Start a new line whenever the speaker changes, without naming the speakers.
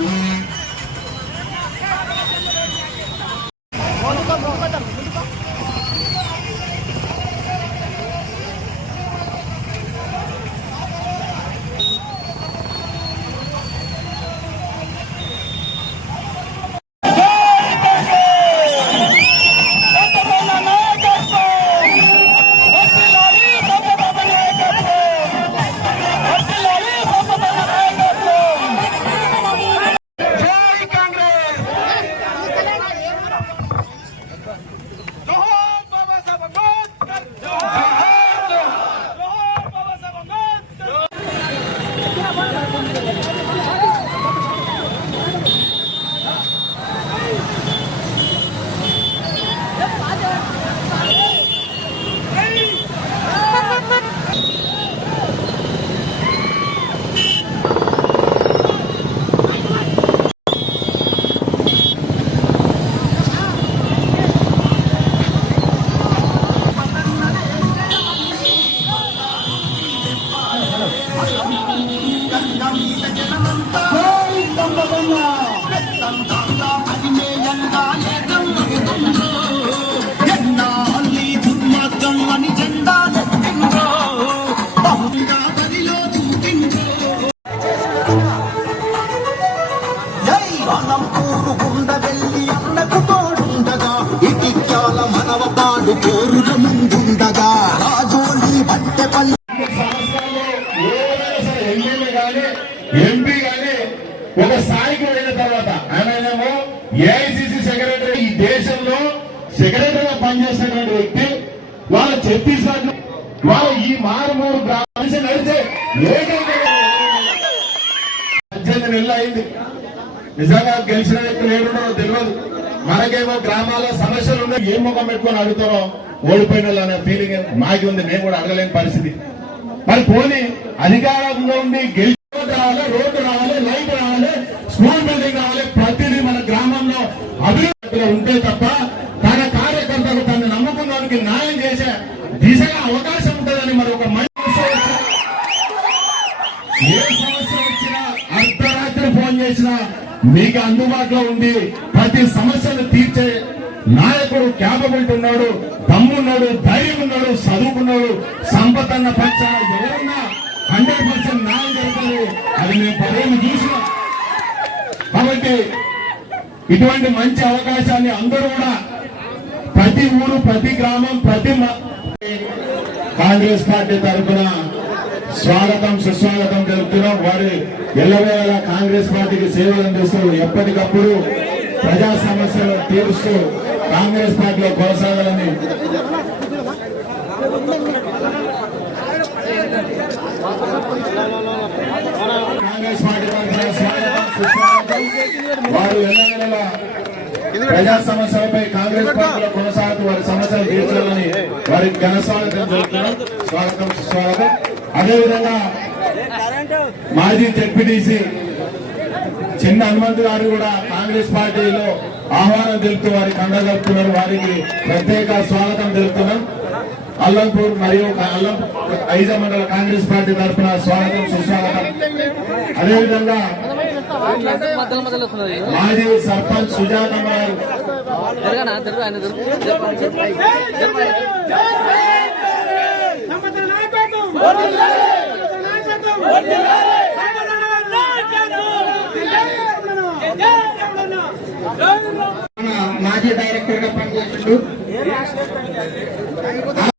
Mm-hmm. ఒక స్థాయికి వెళ్ళిన తర్వాత ఆయనేమో ఏఐసిసి సెక్రటరీ ఈ దేశంలో సెక్రటరీగా పనిచేసినటువంటి వ్యక్తి. వాళ్ళ ఛత్తీస్గఢ్ వాళ్ళ ఈ మారుమూరు గ్రామాన్ని నడిచే ఏకైక పద్దెనిమిది నెలలు అయింది. నిజంగా గెలిచిన వ్యక్తులు ఏడున్నారో తెలియదు మనకేమో గ్రామాల్లో సమస్యలు ఉన్నాయి. ఏం ముఖం పెట్టుకొని అడుగుతారో ఓడిపోయిన అనే ఫీలింగ్ మాకి ఉంది. మేము కూడా అడగలేని పరిస్థితి. మరి పోనీ అధికారంలో ఉండి గెలిచి రోడ్డు రావాలి లైట్ రావాలి స్కూల్ బిల్డింగ్ కావాలి ప్రతిదీ మన గ్రామంలో అభివృద్ధిలో ఉంటే తప్ప తన కార్యకర్తలు తను నమ్ముకున్న వారికి న్యాయం చేసే దిశగా అవకాశం ఉంటుందని మరి ఒక మంచి ఏ సమస్య వచ్చినా అర్ధరాత్రి ఫోన్ చేసినా మీకు అందుబాటులో ఉండి ప్రతి సమస్యను తీర్చే నాయకుడు క్యాపబిలిటీ ఉన్నాడు దమ్మున్నాడు ధైర్యం ఉన్నాడు చదువుకున్నాడు సంపదన్న పక్ష ఎవరున్నా హండ్రెడ్ పర్సెంట్ న్యాయం జరుగుతుంది. అది మేము పదేమి కాబట్టి ఇటువంటి మంచి అవకాశాన్ని అందరూ కూడా ప్రతి ఊరు ప్రతి గ్రామం ప్రతి కాంగ్రెస్ పార్టీ తరఫున స్వాగతం సుస్వాగతం తెలుపుతున్నాం. వారి ఎల్లవేళ కాంగ్రెస్ పార్టీకి సేవలు అందిస్తూ ఎప్పటికప్పుడు ప్రజా సమస్యలు తీరుస్తూ కాంగ్రెస్ పార్టీలో కొనసాగాలని కాంగ్రెస్ పార్టీ తరఫున వారు ఎల్లవేళ ప్రజా సమస్యలపై కాంగ్రెస్ పార్టీలో కొనసాగుతూ వారి సమస్యలు తీర్చాలని వారికి ఘన స్వాగతం స్వాగతం స్వాగతం. అదేవిధంగా మాజీ జెడ్పీటీసీ చిన్న హనుమంతు గారు కూడా కాంగ్రెస్ పార్టీలో ఆహ్వానం తెలుపుతూ వారికి అందజెప్తున్నారు వారికి ప్రత్యేక స్వాగతం తెలుపుతున్నాం. అల్లంపూర్ మరియు అల్లం ఐదో మండల కాంగ్రెస్ పార్టీ తరఫున స్వాగతం సుస్వాగతం. అదేవిధంగా మాజీ సర్పంచ్ సుజాతమ్మ
మాజీ డైరెక్టర్గా పనిచేసిన